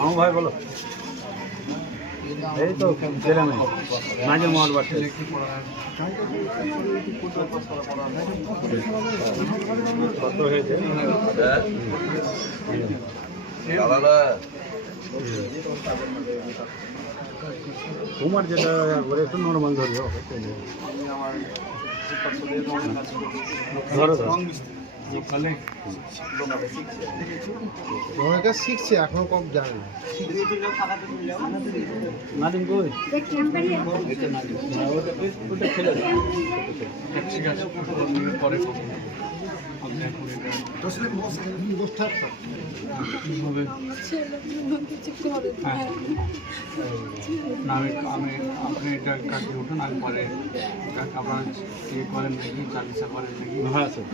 আমার ভাই বলো এই তো গ্রামে মাঝে মহল বাড়ছে কত হয়েছে তোমার যেটা করে একটু নর্মাল ধরবে ধরো তোমার কাছে শিখছে এখনো কম জানে না নাদিম কই ঠিক আছে পরে আপনি এটা কাটিয়ে উঠুন আমি পরে আপনার ইয়ে করেন নাকি চালিশা করেন নাকি হ্যাঁ স্যার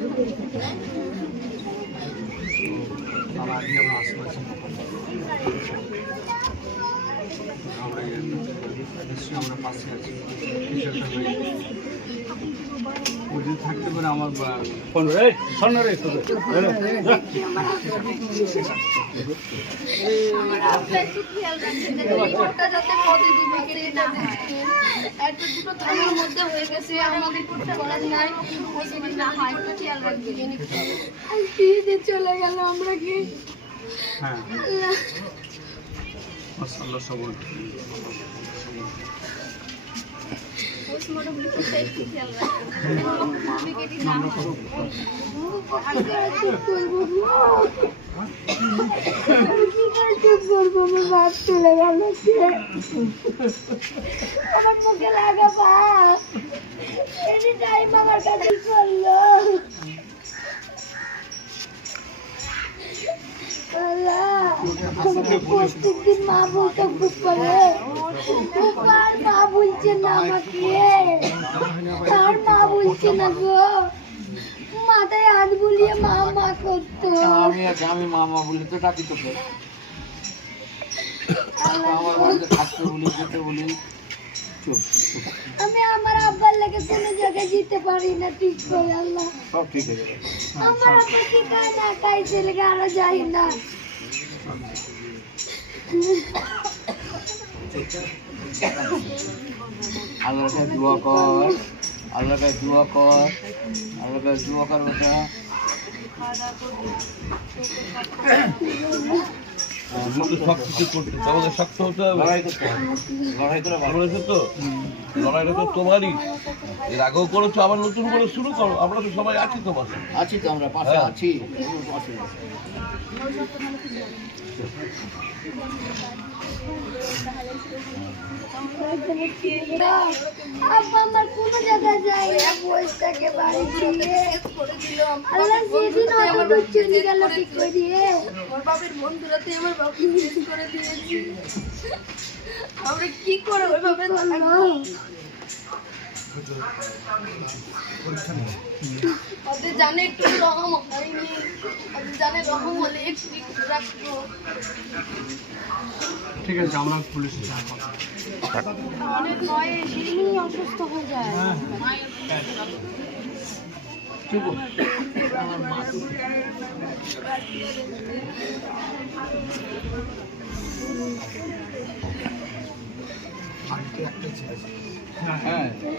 তার আগে আমরা আশেপাশে আমরা পাশে আছি কিছু একটা হয়ে ওই দিন থাকতে পারে আমার ফোন রে সামনে রে একটু একটু খেয়াল রাখবেন যে রিপোর্টটা যাতে পদে দিবে সেটা এত দুটো থানার মধ্যে হয়ে গেছে আমাদের করতে বলা নাই ওই জিনিস না হয় একটু খেয়াল রাখবেন কি যে চলে গেল আমরা কি হ্যাঁ মাশাআল্লাহ সবল পোস্টমর্টম রিপোর্টটা একটু খেয়াল রাখবেন আমি কেটে না আমার বাপ চলে গেল আমার মুখে লাগা বাপ এনি টাইম আমার কাছে করলো প্রত্যেকদিন মা বলতে খুব করে মা বলছে না আমাকে তার মা বলছে না গো মাথায় হাত বুলিয়ে মা মা করতো আমি মামা বলি তো ডাকি তো আমার বাড়িতে থাকতে বলি যেতে বলি আমি আমার আব্বার লাগে কোনো জায়গায় যেতে পারি না ঠিক করে আল্লাহ সব ঠিক হয়ে যাবে আমার আব্বা কি খায় না খাই ছেলে আরো যাই না আল্লাহকে দোয়া কর আল্লাহকে দোয়া কর আল্লাহকে দোয়া কর বেটা সব কিছু করতে তোমাদের শক্ত হতে হবে লড়াইটা তো তোমারই এর আগেও করেছো আবার নতুন করে শুরু করো আমরা তো সবাই আছি তোমার সাথে। আছি তো আমরা পাশে আছি আব্বা আমার কোনো জায়গায় যাই না বয়সটাকে বাড়ি দিয়ে আল্লাহ যেদিন আমার চলে গেল ঠিক করে দিয়ে আমার বাপের বন্ধুরাতে আমার বাপকে মিস করে দিয়েছি আমরা কি করে ওইভাবে ওদের জানে একটু রকম হয়নি ওদের জানে রকম হলে একটু রাখবো ঠিক আছে আমরা পুলিশে যাবো অনেক বয়স এমনি অসুস্থ হয়ে যায়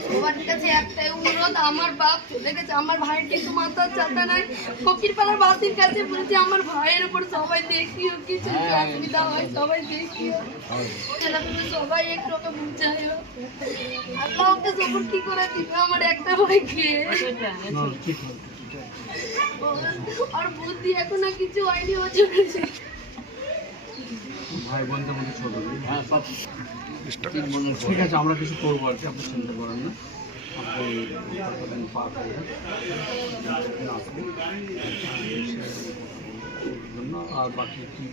সবার কাছে একটাই অনুরোধ আমার বাপ চলে গেছে আমার ভাইয়ের কিন্তু মাথার চাতা নাই ফকির পাড়ার বাসির কাছে বলেছে আমার ভাইয়ের উপর সবাই দেখিও কিছু অসুবিধা হয় সবাই দেখিও তুমি সবাই একটু ওকে বুঝাইও আল্লাহ ওকে সবর কি করে দিবে আমার একটা ভাইকে আর বুদ্ধি এখনো কিছু হয়নি ও চলেছে ভাই বোনদের মধ্যে ছোট হ্যাঁ সব ঠিক আছে আমরা কিছু করবো আর কি আপনি চিন্তা করেন না আপনি পার করবেন আর বাকি কি